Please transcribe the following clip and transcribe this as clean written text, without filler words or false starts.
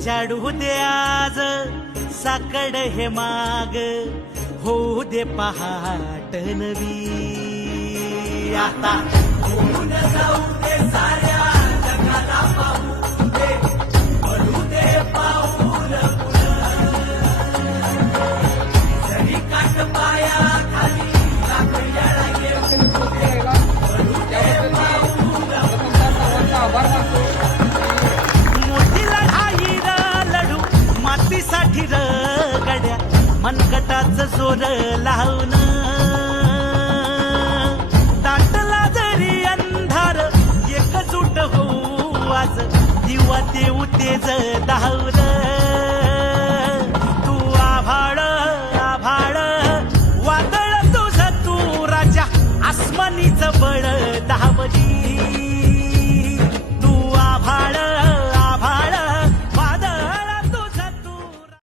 उजाडू दे आज साकड हे माग, होऊ दे पहाट नवी. आता होऊन जाऊ दे साऱ्या जगाला पाहू दे, पडू दे पाऊल जरी काट पाया खाली लाकड्याला येऊ दे, पडू दे पाऊल. मोठी लढाई लढू मातीसाठी गड्या, मनगटाचं जोर लावून. दाटला जरी अंधार एकजूट होऊ आज, दिवा देऊ तेज धावून.